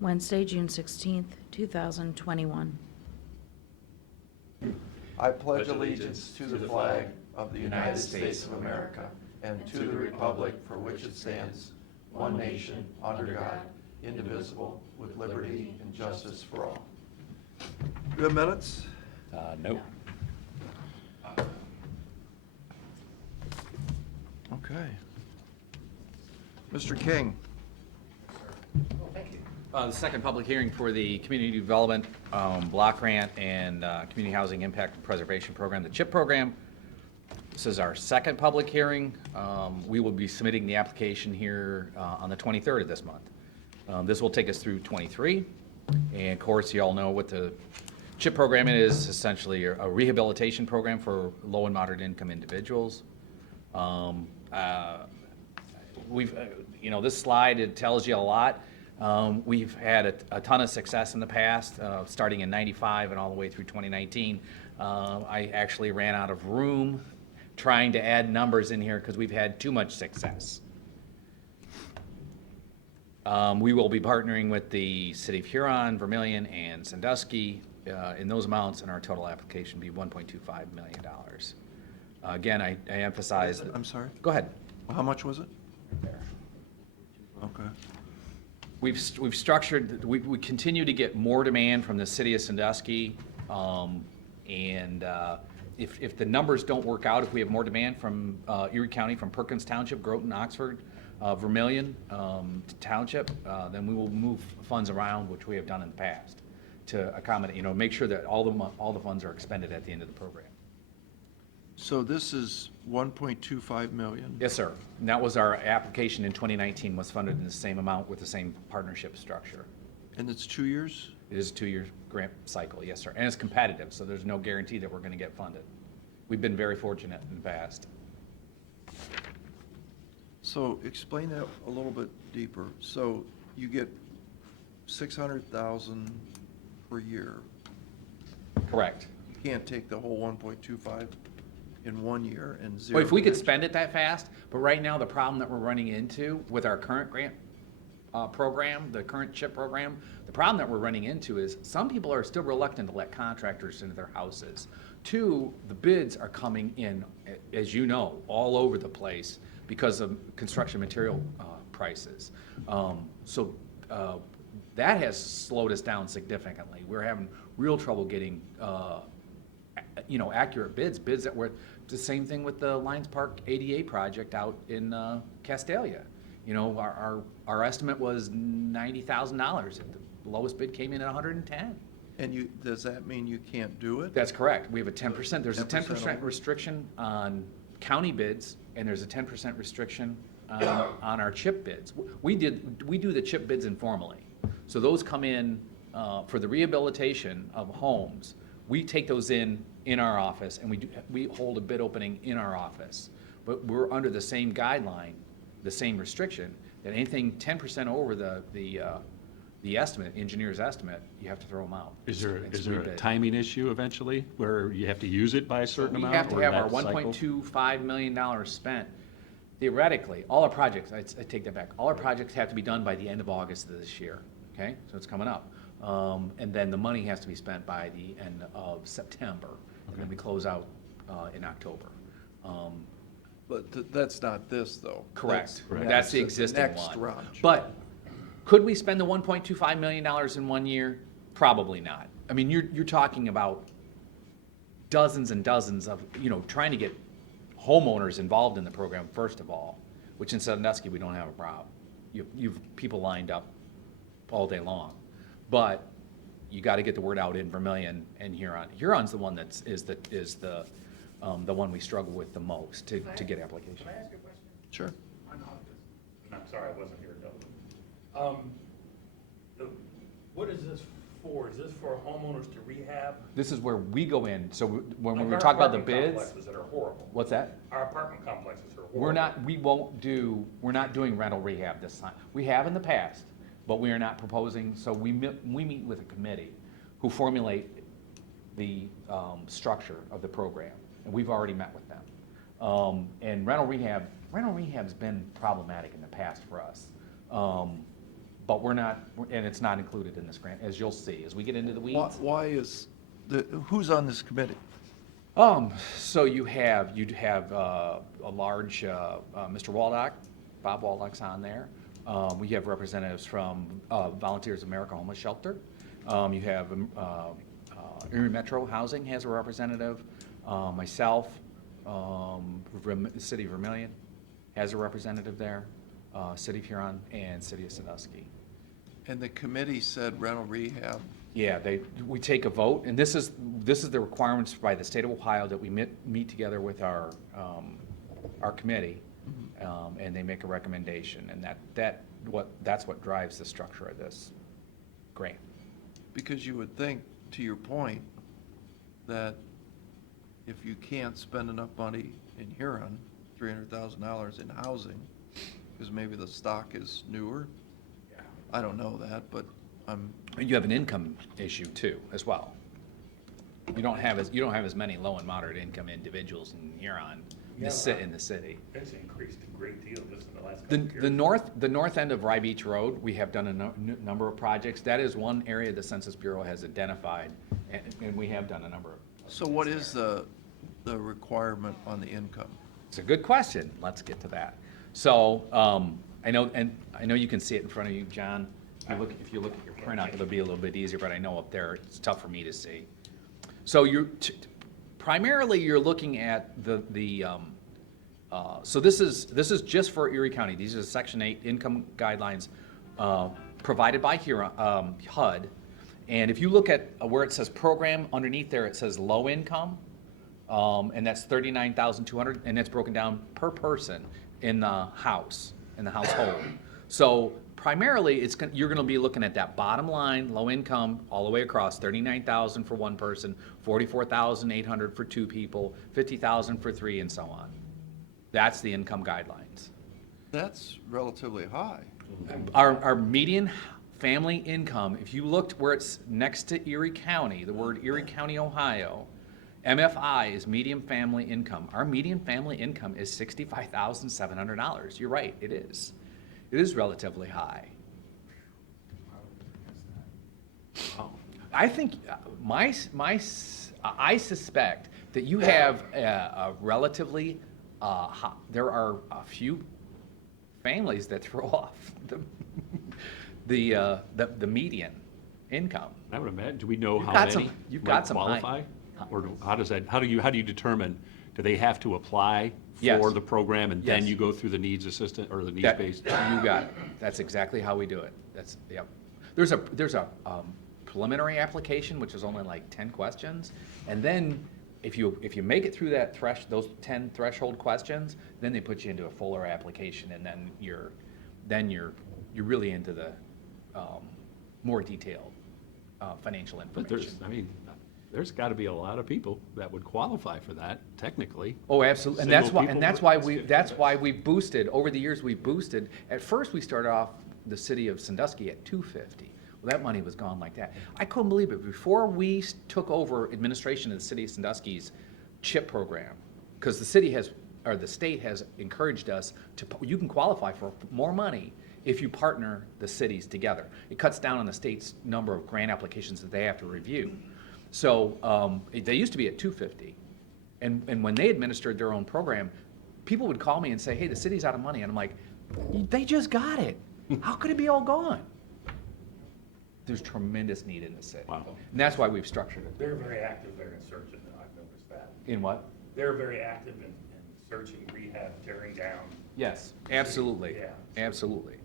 Wednesday, June 16th, 2021. I pledge allegiance to the flag of the United States of America and to the republic for which it stands, one nation, under God, indivisible, with liberty and justice for all. Do you have minutes? No. Okay. Mr. King. Thank you. The second public hearing for the Community Development Block Grant and Community Housing Impact Preservation Program, the CHIP program. This is our second public hearing. We will be submitting the application here on the 23rd of this month. This will take us through 23. And of course, you all know what the CHIP program is, essentially a rehabilitation program for low and moderate income individuals. This slide, it tells you a lot. We've had a ton of success in the past, starting in 95 and all the way through 2019. I actually ran out of room trying to add numbers in here because we've had too much success. We will be partnering with the City of Huron, Vermilion, and Sandusky in those amounts, and our total application will be $1.25 million. Again, I emphasize that. I'm sorry? Go ahead. How much was it? There. Okay. We've structured, we continue to get more demand from the City of Sandusky, and if the numbers don't work out, if we have more demand from Erie County, from Perkins Township, Groton, Oxford, Vermilion Township, then we will move funds around, which we have done in the past, to accommodate, make sure that all the funds are expended at the end of the program. So this is 1.25 million? Yes, sir. And that was our application in 2019, was funded in the same amount with the same partnership structure. And it's 2 years? It is a 2-year grant cycle, yes, sir. And it's competitive, so there's no guarantee that we're going to get funded. We've been very fortunate in the past. So explain that a little bit deeper. So you get 600,000 per year. Correct. You can't take the whole 1.25 in 1 year and zero. Well, if we could spend it that fast, but right now the problem that we're running into with our current grant program, the current CHIP program, the problem that we're running into is some people are still reluctant to let contractors into their houses. Two, the bids are coming in, as you know, all over the place because of construction material prices. That has slowed us down significantly. We're having real trouble getting accurate bids that were the same thing with the Lions Park ADA project out in Castalia. Our estimate was $90,000. The lowest bid came in at $110,000. And does that mean you can't do it? That's correct. We have a 10%. There's a 10% 10% over? restriction on county bids, and there's a 10% restriction on our CHIP bids. We do the CHIP bids informally. So those come in for the rehabilitation of homes. We take those in our office, and we hold a bid opening in our office. But we're under the same guideline, the same restriction, that anything 10% over the estimate, engineer's estimate, you have to throw them out. Is there It's a rebid. timing issue eventually where you have to use it by a certain We amount? have to or have our that cycle? $1.25 million spent. Theoretically, all our projects, I take that back, all our projects have to be done by the end of August of this year, okay? So it's coming up. And then the money has to be spent by the end of September, and then we close out in October. But that's not this, though. Correct. Correct. That's the existing next one. tranche. But could we spend the $1.25 million in 1 year? Probably not. I mean, you're talking about dozens and dozens of, trying to get homeowners involved in the program, first of all, which in Sandusky, we don't have a problem. You've people lined up all day long. But you got to get the word out in Vermilion and Huron. Huron's the one is the one we struggle with the most to get applications. Can I ask you a question? Sure. I'm sorry, I wasn't here, what is this for? Is this for homeowners to rehab? This is where we go in. So when Like we our talk about the apartment bids, complexes that are horrible. what's that? Our apartment complexes are horrible. We're not doing rental rehab this time. We have in the past, but we are not proposing. So we meet with a committee who formulate the structure of the program, and we've already met with them. And rental rehab's been problematic in the past for us. but we're not, and it's not included in this grant, as you'll see, as we get into the Why, weeds. why is, who's on this committee? So you'd have a large, Mr. Waldock, Bob Waldock's on there. We have representatives from Volunteers America Homeless Shelter. You have Erie Metro Housing has a representative. Myself, City of Vermillion has a representative there. City of Huron and City of Sandusky. And the committee said rental rehab. Yeah, we take a vote, and this is the requirements by the state of Ohio that we meet together with our committee, and they make a recommendation, and that's what drives the structure of this grant. Because you would think, to your point, that if you can't spend enough money in Huron, $300,000 in housing, because maybe the stock is newer. I don't know that, but You have an income issue too, as well. You don't have as many low and moderate income individuals in Huron in the city. It's increased a great deal just in the last couple of years. The north end of Rye Beach Road, we have done a number of projects. That is one area the Census Bureau has identified, and we have done a number of. So what is the requirement on the income? It's a good question. Let's get to that. So, I know you can see it in front of you, John. If you look at your printout, it'll be a little bit easier, but I know up there, it's tough for me to see. So primarily, you're looking at so this is just for Erie County. These are Section 8 income guidelines provided by HUD. And if you look at where it says program, underneath there, it says low income. And that's $39,200, and that's broken down per person in the household. So primarily, you're going to be looking at that bottom line, low income, all the way across, $39,000 for one person, $44,800 for two people, $50,000 for three, and so on. That's the income guidelines. That's relatively high. Our median family income, if you looked where it's next to Erie County, the word Erie County, Ohio, MFI is median family income. Our median family income is $65,700. You're right, it is. It is relatively high. I think I suspect that you have a relatively there are a few families that throw off the median income. I would imagine, do we know You've how got many some- you've might got some high- qualify? Or how do you determine, do they have to apply Yes. for the program and then Yes. you go through the needs assistant or the That- needs-based? You got it. That's exactly how we do it. Yep. There's a preliminary application, which is only like 10 questions. And then if you make it through those 10 threshold questions, then they put you into a fuller application, and then you're really into the more detailed financial But information. there's got to be a lot of people that would qualify for that, technically. Oh, absolutely, and Single people that's why we boosted, over the years, we boosted. At first, we started off the city of Sandusky at $250. Well, that money was gone like that. I couldn't believe it. Before we took over administration of the city of Sandusky's CHIP program, because the state has encouraged us you can qualify for more money if you partner the cities together. It cuts down on the state's number of grant applications that they have to review. So they used to be at $250, and when they administered their own program, people would call me and say, "Hey, the city's out of money," and I'm like, "They just got it. How could it be all gone?" There's tremendous need in the city, Wow. and that's why we've structured it. They're very active there in searching, I've noticed that. In what? They're very active in searching, rehab, tearing down. Yes, absolutely, Yeah. absolutely.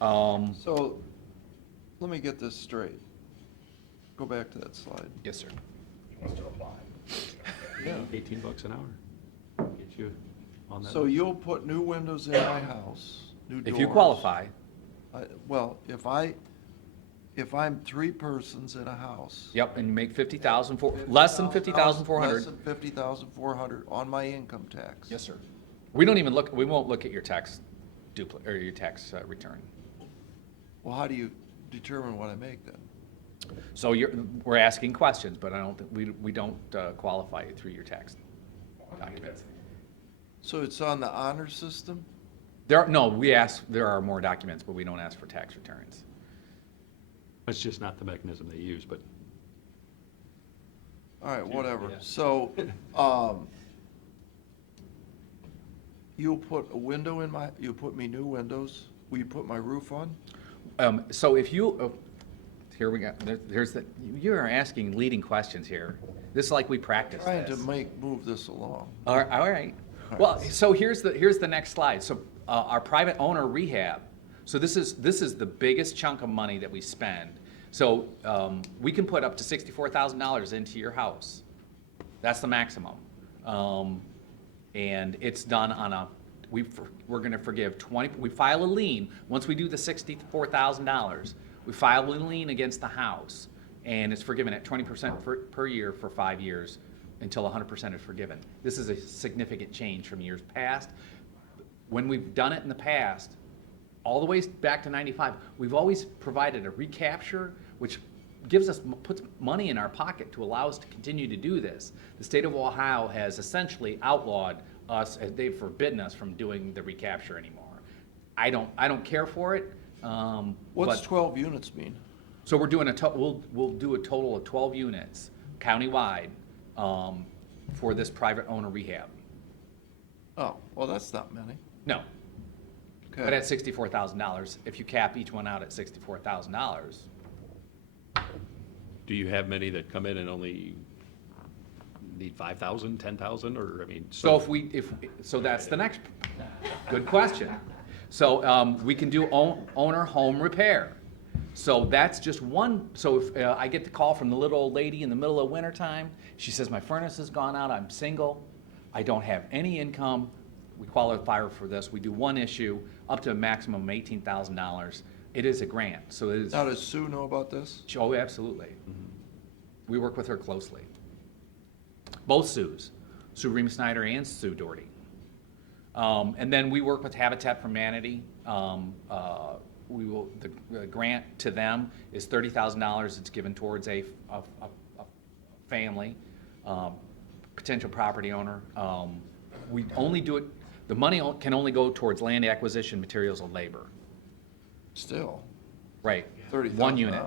So, let me get this straight. Go back to that slide. Yes, sir. He wants to apply. Yeah. $18 an hour, get you on that. So you'll put new windows in my house, new doors. If you qualify, Well, if I'm three persons in a house. yep, and you make less than $50,400. Less than $50,400 on my income tax. Yes, sir. We won't look at your tax return. Well, how do you determine what I make then? So we're asking questions, but I don't think, we don't qualify you through your tax documents. So it's on the honor system? there are more documents, but we don't ask for tax returns. It's just not the mechanism they use, but All right, whatever. Yeah. So, you'll put a window in you'll put me new windows? Will you put my roof on? So if you, here we go, you are asking leading questions here. This is like we practiced Trying to this. move this along. All right. Well, so here's the next slide. So our private owner rehab. So this is the biggest chunk of money that we spend. So we can put up to $64,000 into your house. That's the maximum. And it's done on we're going to forgive 20. We file a lien once we do the $64,000. We file a lien against the house, and it's forgiven at 20% per year for 5 years until 100% is forgiven. This is a significant change from years past. When we've done it in the past, all the way back to 95, we've always provided a recapture, which puts money in our pocket to allow us to continue to do this. The state of Ohio has essentially outlawed us, they've forbidden us from doing the recapture anymore. I don't care for it. What's but- 12 units mean? So we're doing we'll do a total of 12 units countywide for this private owner rehab. Oh, well, that's not many. No, Okay. but at $64,000, if you cap each one out at $64,000, do you have many that come in and only need 5,000, 10,000, or, I mean? so so that's the next, good question. So we can do owner home repair. So that's just one, so if I get the call from the little old lady in the middle of winter time, she says, my furnace has gone out, I'm single, I don't have any income, we qualify for this, we do one issue, up to a maximum of $18,000. It is a grant, so it is. Now, does Sue know about this? Oh, absolutely. We work with her closely. Both Sues, Sue Ream Snyder and Sue Doherty. And then we work with Habitat for Humanity. The grant to them is $30,000. It's given towards a family, potential property owner. We only do it, the money can only go towards land acquisition, materials, and labor. Still, Right. $30,000. One unit.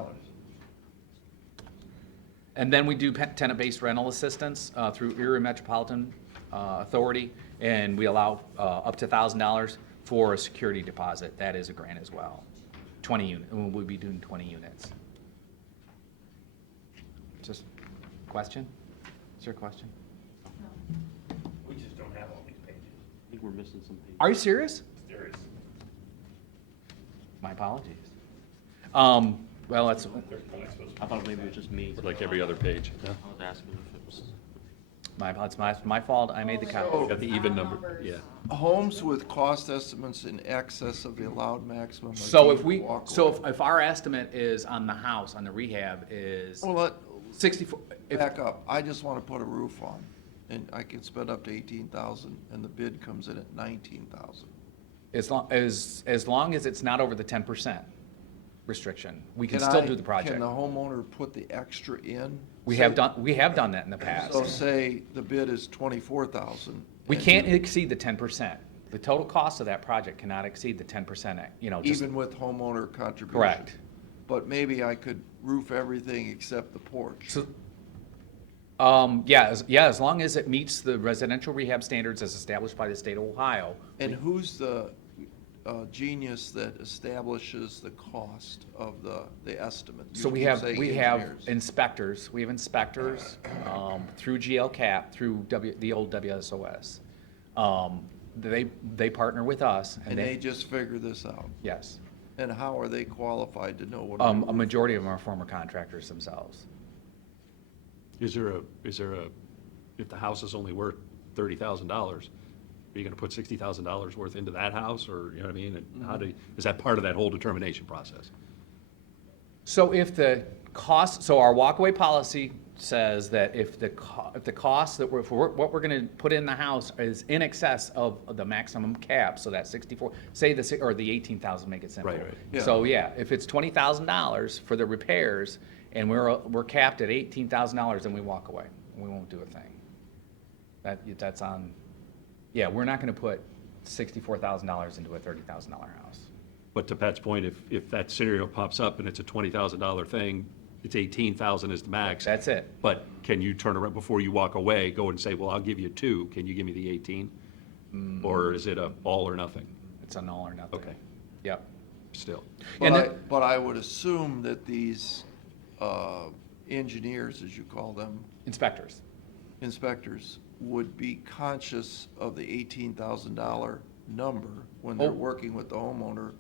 And then we do tenant-based rental assistance through Erie Metropolitan Authority, and we allow up to $1,000 for a security deposit. That is a grant as well. 20 units, and we'll be doing 20 units. Just question? Is there a question? We just don't have all these pages. I think we're missing some pages. Are you serious? There is. My apologies. Well, that's, I thought maybe it was just me. Like every other page. I was asking if it was. it's my fault. I made the copy. Got the even number, yeah. Homes with cost estimates in excess of the allowed maximum. are So if deemed walkaway. if our estimate is on the house, on the rehab is Well, 64, back up. I just want to put a roof on, and I can spend up to 18,000, and the bid comes in at 19,000. as long as it's not over the 10% restriction, we can Can still I- do the project. Can the homeowner put the extra in? We Say- have done that in the past. So say the bid is 24,000. We and can't exceed the 10%. The total cost of that project cannot exceed the 10%, just, Even with homeowner contribution? correct. But maybe I could roof everything except the porch. So, as long as it meets the residential rehab standards as established by the state of Ohio. And who's the genius that establishes the cost of the estimate? You So we keep have, saying we have engineers. inspectors, through GLCAP, through the old WSOS. They partner with us And they just figure this out? yes. And how are they qualified to know what? A majority of them are former contractors themselves. Is there a, if the house is only worth $30,000, are you gonna put $60,000 worth into that house, or, you know what I mean? And how is that part of that whole determination process? So if the cost, so our walkaway policy says that if the cost that what we're gonna put in the house is in excess of the maximum cap, so that 64, say or the 18,000, make it simple. Right. Yeah. So yeah, if it's $20,000 for the repairs and we're capped at $18,000, then we walk away. We won't do a thing. That's on, yeah, we're not gonna put $64,000 into a $30,000 house. But to Pat's point, if that scenario pops up and it's a $20,000 thing, it's 18,000 is the max. That's it. But can you turn around, before you walk away, go and say, well, I'll give you 2, can you give me the 18? Or is it a all or nothing? It's an all or nothing. Okay, Yep. still. And But I would assume that these engineers, as you call them, inspectors. inspectors, would be conscious of the $18,000 number when they're Oh. working with the homeowner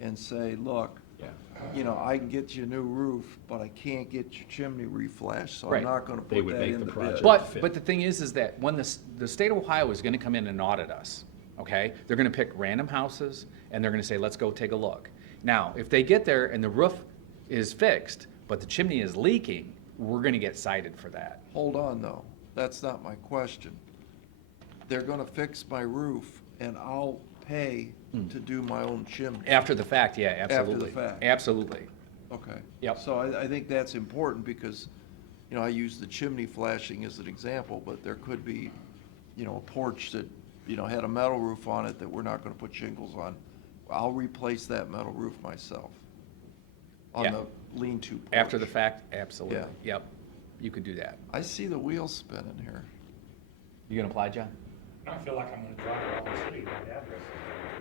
and say, look, Yeah. you know, I can get you a new roof, but I can't get your chimney reflashed, so Right. I'm not gonna They put would that make in the the project. bid. But, fit. but the thing is that when the state of Ohio is gonna come in and audit us, okay? They're gonna pick random houses, and they're gonna say, let's go take a look. Now, if they get there and the roof is fixed, but the chimney is leaking, we're gonna get cited for that. Hold on, though, that's not my question. They're gonna fix my roof, and I'll pay to do my own chimney. After the fact, yeah, After the absolutely. fact. Absolutely. Okay. Yep. So I think that's important because, you know, I use the chimney flashing as an example, but there could be, you know, a porch that, you know, had a metal roof on it that we're not gonna put shingles on. I'll replace that metal roof myself on Yeah. the lean-to porch. After the fact, absolutely. Yeah. Yep. You could do that. I see the wheels spinning here. You gonna apply, John? I feel like I'm gonna drive around the city with the address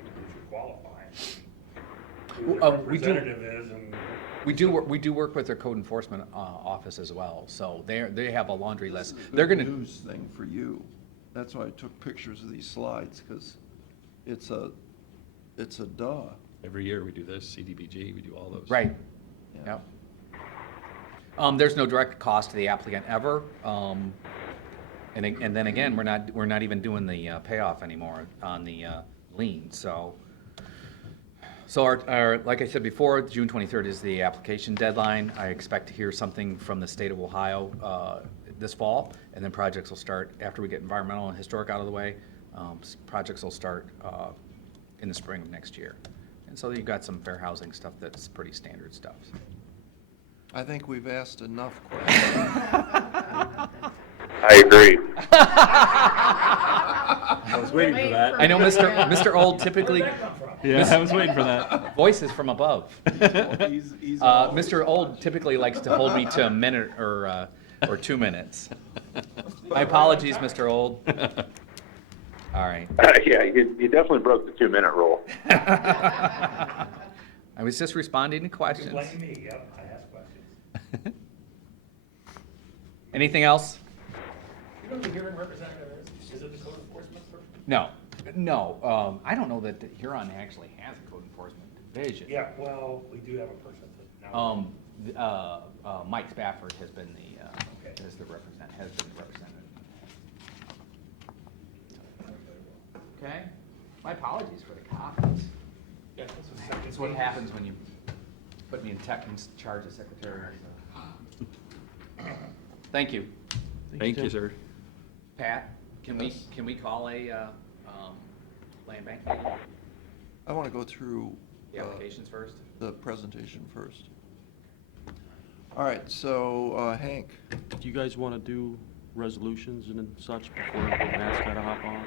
if you qualify. Who the we do- representative is and. We do work with their code enforcement office as well, so they have a laundry list. This is a They're good gonna, news thing for you. That's why I took pictures of these slides, because it's a duh. Every year we do this, CDBG, we do all those. right, Yeah. yep. There's no direct cost to the applicant ever. And then again, we're not even doing the payoff anymore on the lien, so. So our, like I said before, June 23rd is the application deadline. I expect to hear something from the state of Ohio this fall, and then projects will start, after we get environmental and historic out of the way, projects will start in the spring of next year. And so you've got some fair housing stuff that's pretty standard stuff. I think we've asked enough questions. I agree. I was waiting for that. I know Mr. Old typically, Where'd that come from? Yeah, I was waiting for that. voices from above. He's always- Mr. Old typically likes to hold me to a minute or 2 minutes. My apologies, Mr. Old. All right. Yeah, you definitely broke the 2-minute rule. I was just responding to You questions. blame me, yep, I ask questions. Anything else? You know who the hearing representative is? Is it the code enforcement person? No. I don't know that the Huron actually has a code enforcement division. Yeah, well, we do have a person that now. Mike Spafford has been Okay. has been the representative. Okay. My apologies for the copies. Yeah, this is second That's what page. happens when you put me in charge of secretarial. Thank you. Thank you, sir. Pat, can we call a land bank meeting? I want to go through The applications first? the presentation first. All right, so Hank, Do you guys want to do resolutions and such before Matt's got to hop off?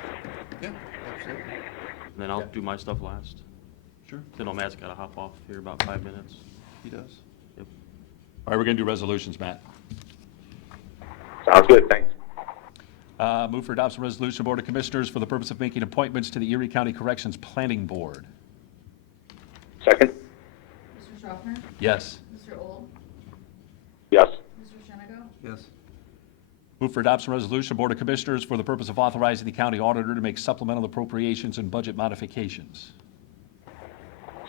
yeah, absolutely, And then I'll Yeah. do my stuff last. sure, Then Matt's got to hop off here about 5 minutes. he does. Yep. All right, we're going to do resolutions, Matt. Sounds good, thanks. Move for adoption of resolution, Board of Commissioners, for the purpose of making appointments to the Erie County Corrections Planning Board. Second? Mr. Schaffner? Yes. Mr. Old? Yes. Mr. Shenigo? Yes. Move for adoption of resolution, Board of Commissioners, for the purpose of authorizing the county auditor to make supplemental appropriations and budget modifications.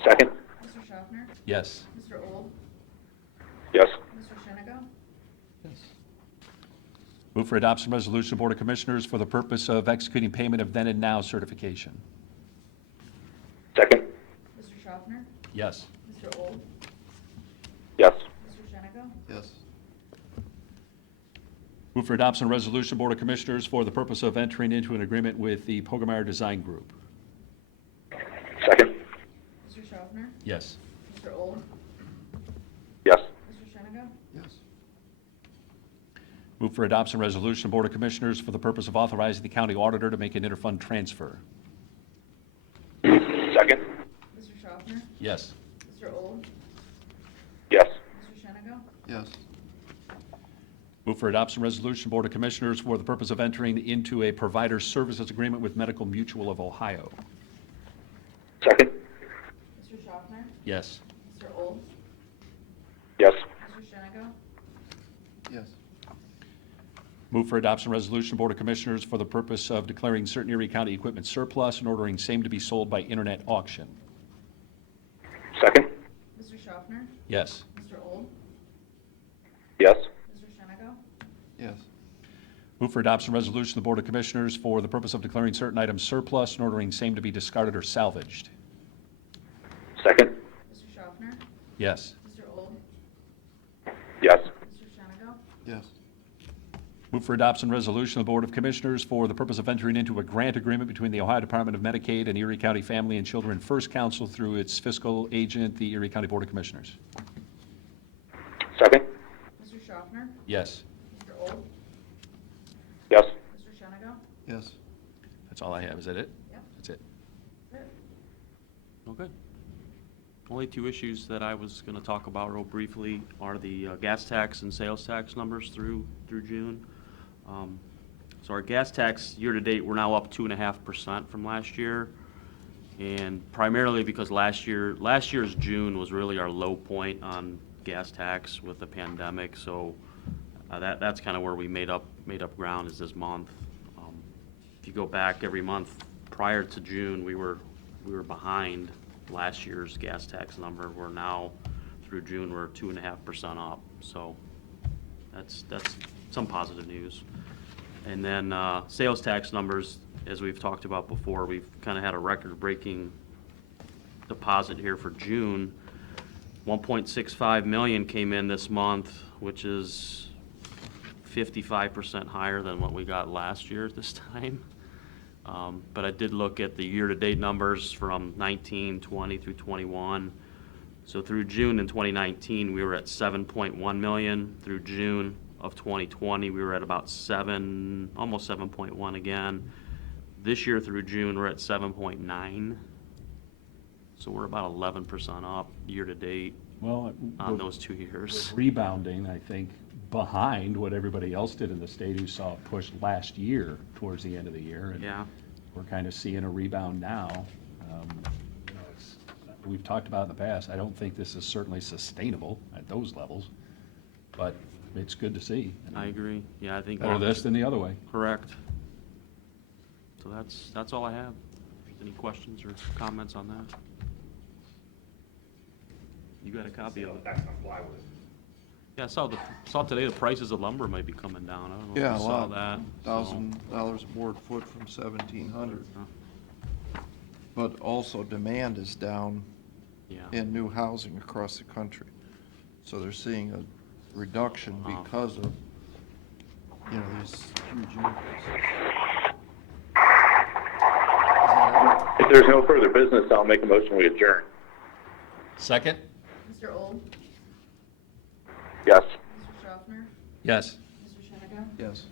Second? Mr. Schaffner? Yes. Mr. Old? Yes. Mr. Shenigo? Yes. Move for adoption of resolution, Board of Commissioners, for the purpose of executing payment of then and now certification. Second? Mr. Schaffner? Yes. Mr. Old? Yes. Mr. Shenigo? Yes. Move for adoption of resolution, Board of Commissioners, for the purpose of entering into an agreement with the Pogemeyer Design Group. Second? Mr. Schaffner? Yes. Mr. Old? Yes. Mr. Shenigo? Yes. Move for adoption of resolution, Board of Commissioners, for the purpose of authorizing the county auditor to make an interfund transfer. Yes. Mr. Old? Yes. Mr. Shennigo? Yes. Move for adoption resolution, Board of Commissioners, for the purpose of entering into a provider services agreement with Medical Mutual of Ohio. Second. Mr. Schaffner? Yes. Mr. Old? Yes. Mr. Shennigo? Yes. Move for adoption resolution, Board of Commissioners, for the purpose of declaring certain Erie County equipment surplus and ordering same to be sold by internet auction. Second. Mr. Schaffner? Yes. Mr. Old? Yes. Mr. Shennigo? Yes. Move for adoption resolution, the Board of Commissioners, for the purpose of declaring certain items surplus and ordering same to be discarded or salvaged. Second. Mr. Schaffner? Yes. Mr. Old? Yes. Mr. Shennigo? Yes. Move for adoption resolution, the Board of Commissioners, for the purpose of entering into a grant agreement between the Ohio Department of Medicaid and Erie County Family and Children First Council through its fiscal agent, the Erie County Board of Commissioners. Second. Mr. Schaffner? Yes. Mr. Old? Yes. Mr. Shennigo? Yes. That's all I have. Is that it? Yep. That's it. Good. Okay. Only two issues that I was gonna talk about real briefly are the gas tax and sales tax numbers through June. So our gas tax year-to-date, we're now up 2.5% from last year. And primarily because last year's June was really our low point on gas tax with the pandemic. So that's kind of where we made up ground is this month. If you go back every month prior to June, we were behind last year's gas tax number. We're now through June, we're 2.5% up. So that's some positive news. And then sales tax numbers, as we've talked about before, we've kind of had a record-breaking deposit here for June. 1.65 million came in this month, which is 55% higher than what we got last year at this time. But I did look at the year-to-date numbers from 19, 20 through 21. So through June in 2019, we were at 7.1 million. Through June of 2020, we were at about almost 7.1 again. This year through June, we're at 7.9. So we're about 11% up year-to-date Well, on those 2 years. rebounding, I think, behind what everybody else did in the state who saw it push last year towards the end of the year. And Yeah. we're kind of seeing a rebound now. We've talked about it in the past. I don't think this is certainly sustainable at those levels, but it's good to see. I agree. Yeah, I think. Better this than the other way. Correct. So that's all I have. Any questions or comments on that? You got a copy of it? That's on plywood. Yeah, I saw today the prices of lumber might be coming down. I don't know Yeah, if a you saw lot. that. $1,000 a board foot from 1,700. But also demand is down Yeah. in new housing across the country. So they're seeing a reduction Wow. because of, these huge increases. If there's no further business, I'll make a motion we adjourn. Second? Mr. Old? Yes. Mr. Schaffner? Yes. Mr. Shennigo? Yes.